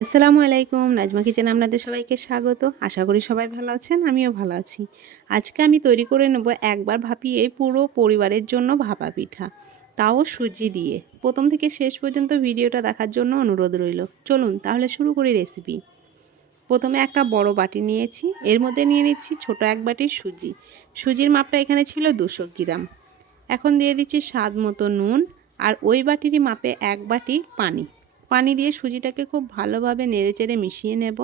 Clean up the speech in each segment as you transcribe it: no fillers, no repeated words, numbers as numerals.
আসসালামু আলাইকুম, নাজমা কিচেনে আপনাদের সবাইকে স্বাগত। আশা করি সবাই ভালো আছেন, আমিও ভালো আছি। আজকে আমি তৈরি করে নেব একবার ভাপিয়ে পুরো পরিবারের জন্য ভাপা পিঠা, তাও সুজি দিয়ে। প্রথম থেকে শেষ পর্যন্ত ভিডিওটা দেখার জন্য অনুরোধ রইল। চলুন তাহলে শুরু করি রেসিপি। প্রথমে একটা বড় বাটি নিয়েছি, এর মধ্যে নিয়ে নিচ্ছি ছোট এক বাটির সুজি। সুজির মাপটা এখানে ছিল 200 গ্রাম। এখন দিয়ে দিচ্ছি স্বাদ মতো নুন, আর ওই বাটিরই মাপে এক বাটি পানি। পানি দিয়ে সুজিটাকে খুব ভালোভাবে নেড়েচেড়ে মিশিয়ে নেব।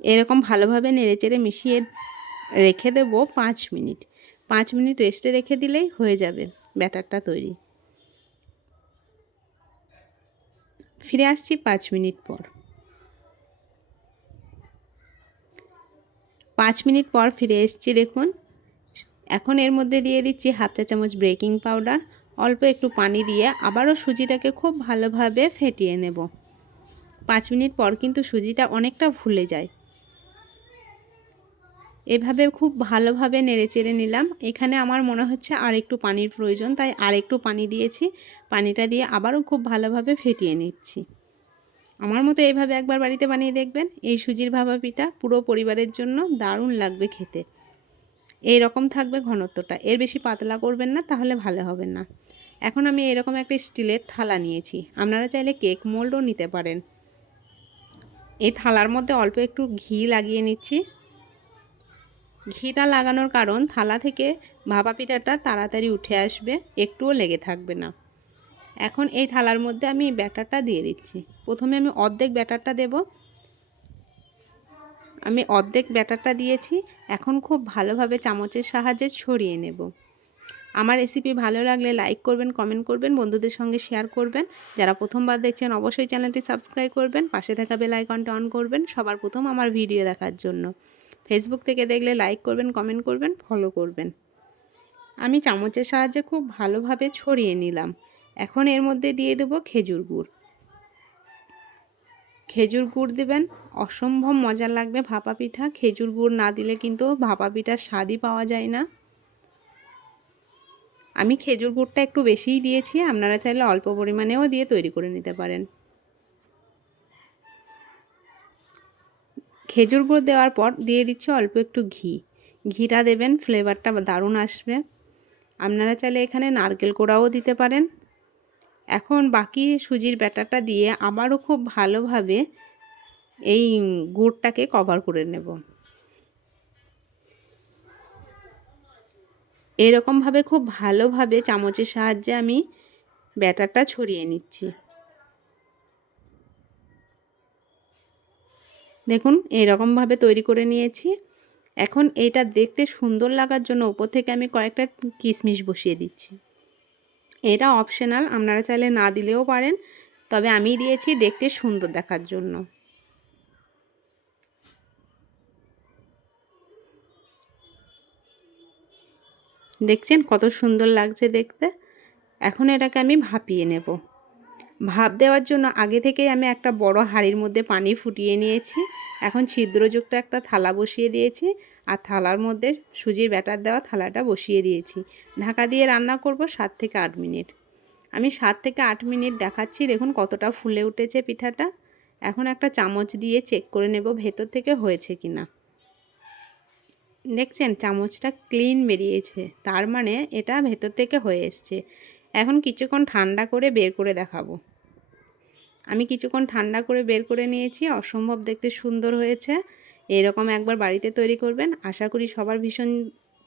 এরকম ভালোভাবে নেড়েচেড়ে মিশিয়ে রেখে দেব 5 মিনিট। 5 মিনিট রেস্টে রেখে দিলেই হয়ে যাবে ব্যাটারটা তৈরি। ফিরে আসছি 5 মিনিট পর। 5 মিনিট পর ফিরে এসেছি, দেখুন। এখন এর মধ্যে দিয়ে দিচ্ছি হাফ চা চামচ বেকিং পাউডার। অল্প একটু পানি দিয়ে আবারও সুজিটাকে খুব ভালোভাবে ফেটিয়ে নেব। 5 মিনিট পর কিন্তু সুজিটা অনেকটা ফুলে যায়। এভাবে খুব ভালোভাবে নেড়েচেড়ে নিলাম। এখানে আমার মনে হচ্ছে আর একটু পানির প্রয়োজন, তাই আর একটু পানি দিয়েছি। পানিটা দিয়ে আবারও খুব ভালোভাবে ফেটিয়ে নিচ্ছি। আমার মতো এইভাবে একবার বাড়িতে বানিয়ে দেখবেন। এই সুজির ভাপা পিঠা পুরো পরিবারের জন্য দারুণ লাগবে খেতে। এই রকম থাকবে ঘনত্বটা, এর বেশি পাতলা করবেন না, তাহলে ভালো হবে না। এখন আমি এরকম একটা স্টিলের থালা নিয়েছি, আপনারা চাইলে কেক মোল্ডও নিতে পারেন। এই থালার মধ্যে অল্প একটু ঘি লাগিয়ে নিচ্ছি। ঘিটা লাগানোর কারণ থালা থেকে ভাপা পিঠাটা তাড়াতাড়ি উঠে আসবে, একটুও লেগে থাকবে না। এখন এই থালার মধ্যে আমি ব্যাটারটা দিয়ে দিচ্ছি। প্রথমে আমি অর্ধেক ব্যাটারটা দেব। আমি অর্ধেক ব্যাটারটা দিয়েছি। এখন খুব ভালোভাবে চামচের সাহায্যে ছড়িয়ে নেব। আমার রেসিপি ভালো লাগলে লাইক করবেন, কমেন্ট করবেন, বন্ধুদের সঙ্গে শেয়ার করবেন। যারা প্রথমবার দেখছেন অবশ্যই চ্যানেলটি সাবস্ক্রাইব করবেন, পাশে থাকা বেল আইকনটা অন করবেন সবার প্রথম আমার ভিডিও দেখার জন্য। ফেসবুক থেকে দেখলে লাইক করবেন, কমেন্ট করবেন, ফলো করবেন। আমি চামচের সাহায্যে খুব ভালোভাবে ছড়িয়ে নিলাম। এখন এর মধ্যে দিয়ে দেব খেজুর গুড়। খেজুর গুড় দেবেন, অসম্ভব মজার লাগবে ভাপা পিঠা। খেজুর গুড় না দিলে কিন্তু ভাপা পিঠার স্বাদই পাওয়া যায় না। আমি খেজুর গুড়টা একটু বেশিই দিয়েছি, আপনারা চাইলে অল্প পরিমাণেও দিয়ে তৈরি করে নিতে পারেন। খেজুর গুড় দেওয়ার পর দিয়ে দিচ্ছি অল্প একটু ঘি। ঘিটা দেবেন, ফ্লেভারটা দারুণ আসবে। আপনারা চাইলে এখানে নারকেল কোড়াও দিতে পারেন। এখন বাকি সুজির ব্যাটারটা দিয়ে আবারও খুব ভালোভাবে এই গুড়টাকে কভার করে নেব। এরকমভাবে খুব ভালোভাবে চামচের সাহায্যে আমি ব্যাটারটা ছড়িয়ে নিচ্ছি। দেখুন এইরকমভাবে তৈরি করে নিয়েছি। এখন এইটা দেখতে সুন্দর লাগার জন্য উপর থেকে আমি কয়েকটা কিশমিশ বসিয়ে দিচ্ছি। এটা অপশনাল, আপনারা চাইলে না দিলেও পারেন, তবে আমি দিয়েছি দেখতে সুন্দর দেখার জন্য। দেখছেন কত সুন্দর লাগছে দেখতে। এখন এটাকে আমি ভাপিয়ে নেব। ভাপ দেওয়ার জন্য আগে থেকেই আমি একটা বড় হাঁড়ির মধ্যে পানি ফুটিয়ে নিয়েছি। এখন ছিদ্রযুক্ত একটা থালা বসিয়ে দিয়েছি, আর থালার মধ্যে সুজির ব্যাটার দেওয়া থালাটা বসিয়ে দিয়েছি। ঢাকা দিয়ে রান্না করব 7 থেকে 8 মিনিট। আমি 7 থেকে 8 মিনিট দেখাচ্ছি, দেখুন কতটা ফুলে উঠেছে পিঠাটা। এখন একটা চামচ দিয়ে চেক করে নেব ভেতর থেকে হয়েছে কি না। দেখছেন চামচটা ক্লিন বেরিয়েছে, তার মানে এটা ভেতর থেকে হয়ে এসছে। এখন কিছুক্ষণ ঠান্ডা করে বের করে দেখাবো। আমি কিছুক্ষণ ঠান্ডা করে বের করে নিয়েছি, অসম্ভব দেখতে সুন্দর হয়েছে। এরকম একবার বাড়িতে তৈরি করবেন, আশা করি সবার ভীষণ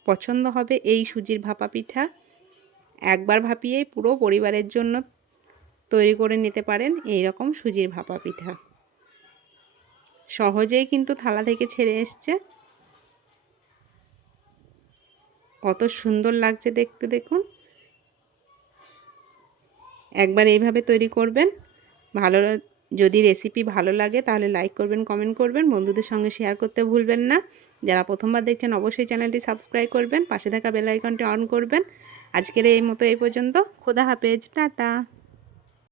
পছন্দ হবে এই সুজির ভাপা পিঠা। একবার ভাপিয়েই পুরো পরিবারের জন্য তৈরি করে নিতে পারেন এই রকম সুজির ভাপা পিঠা। সহজেই কিন্তু থালা থেকে ছেড়ে এসছে, কত সুন্দর লাগছে দেখতে দেখুন। একবার এইভাবে তৈরি করবেন। ভালো যদি রেসিপি ভালো লাগে তাহলে লাইক করবেন, কমেন্ট করবেন, বন্ধুদের সঙ্গে শেয়ার করতে ভুলবেন না। যারা প্রথমবার দেখছেন অবশ্যই চ্যানেলটি সাবস্ক্রাইব করবেন, পাশে থাকা বেল আইকনটি অন করবেন। আজকের এই মতো এই পর্যন্ত। খোদা হাফেজ, টাটা।